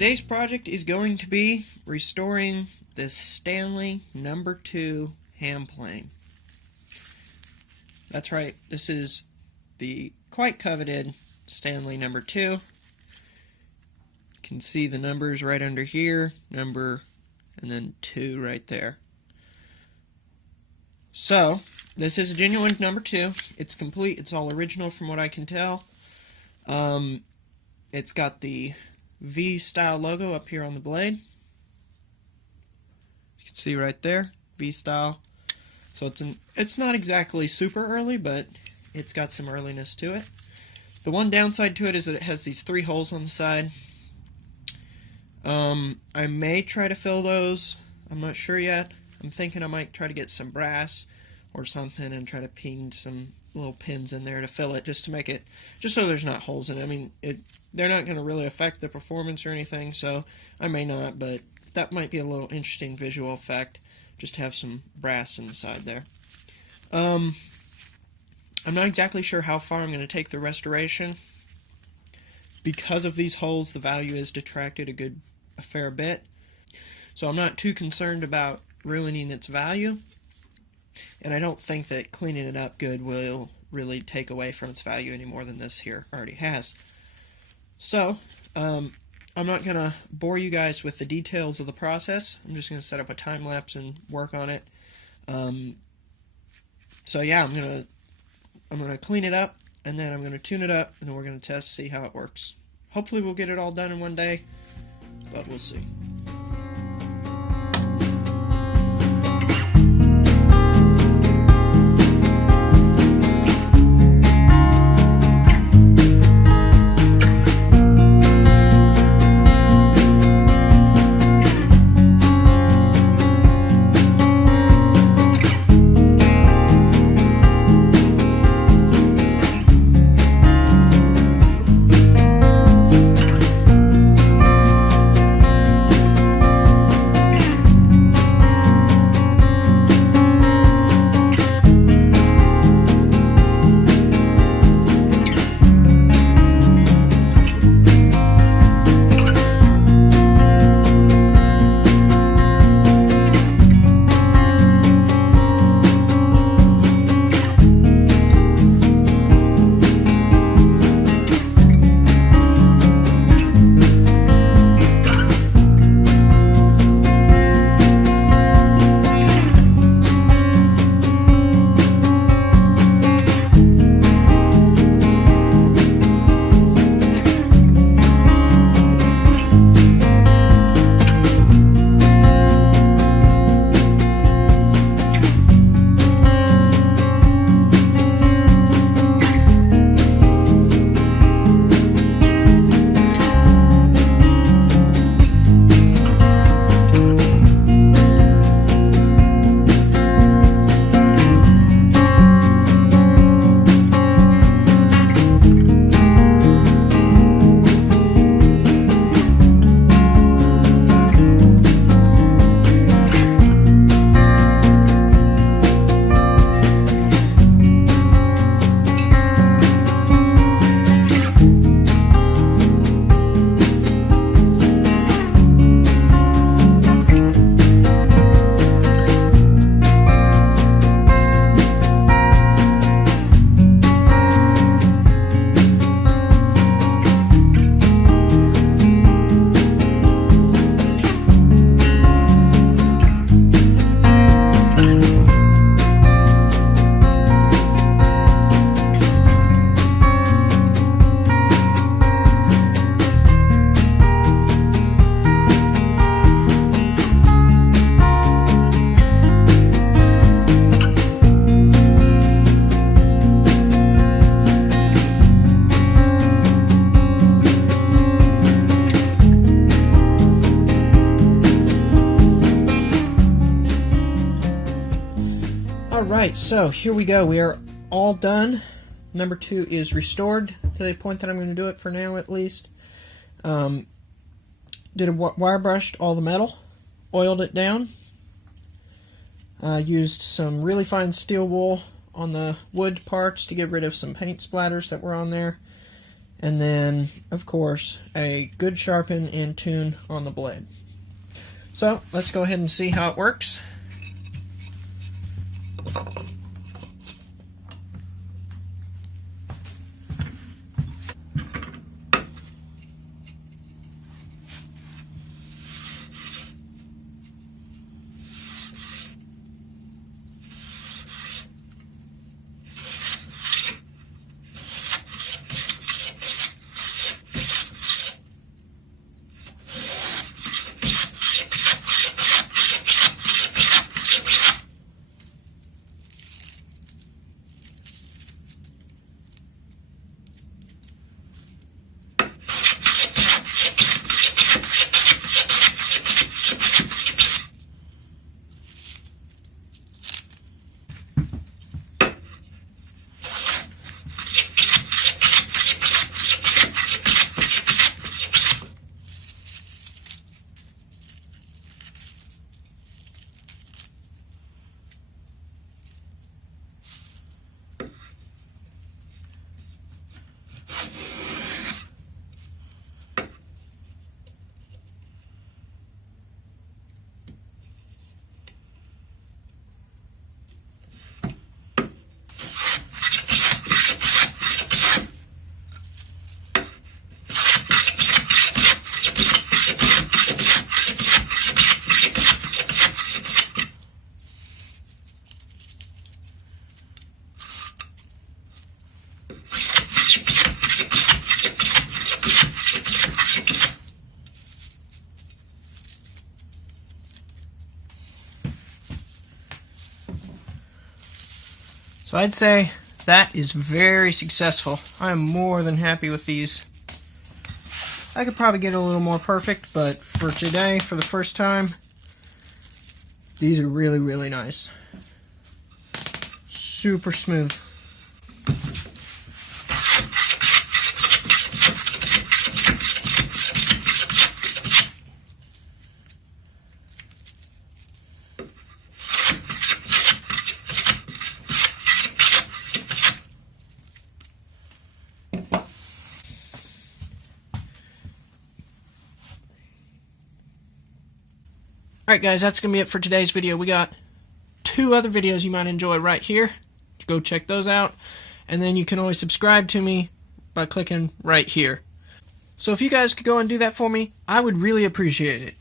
Today's project is going to be restoring this Stanley No2 hand plane. That's right, this is the quite coveted Stanley No2. You can see the numbers right under here, number and then 2 right there. So, this is a genuine No2. It's complete, it's all original from what I can tell. It's got the V-style logo up here on the blade. You can see right there, V-style. So it's not exactly super early, but it's got some earliness to it. The one downside to it is that it has these 3 holes on the side. I may try to fill those. I'm not sure yet. I'm thinking I might try to get some brass or something and try to ping some little pins in there to fill it, just to make it, just so there's not holes in it. I mean, they're not going to really affect the performance or anything, so I may not, but that might be a little interesting visual effect, just to have some brass in the side there. I'm not exactly sure how far I'm going to take the restoration. Because of these holes, the value is detracted a fair bit, so I'm not too concerned about ruining its value. And I don't think that cleaning it up good will really take away from its value any more than this here already has. So, I'm not going to bore you guys with the details of the process. I'm just going to set up a time lapse and work on it. So yeah, I'm going to clean it up, and then I'm going to tune it up, and then we're going to test, see how it works. Hopefully we'll get it all done in one day, but we'll see. Alright, so here we go. We are all done. No2 is restored to the point that I'm going to do it for now, at least. Wire brushed all the metal, oiled it down, used some really fine steel wool on the wood parts to get rid of some paint splatters that were on there, and then, of course, a good sharpen and tune on the blade. So let's go ahead and see how it works. So I'd say that is very successful. I'm more than happy with these. I could probably get a little more perfect, but for today, for the first time, these are really, really nice. Super smooth. Alright guys, that's going to be it for today's video. We got 2 other videos you might enjoy right here. Go check those out. And then you can always subscribe to me by clicking right here. So if you guys could go and do that for me, I would really appreciate it.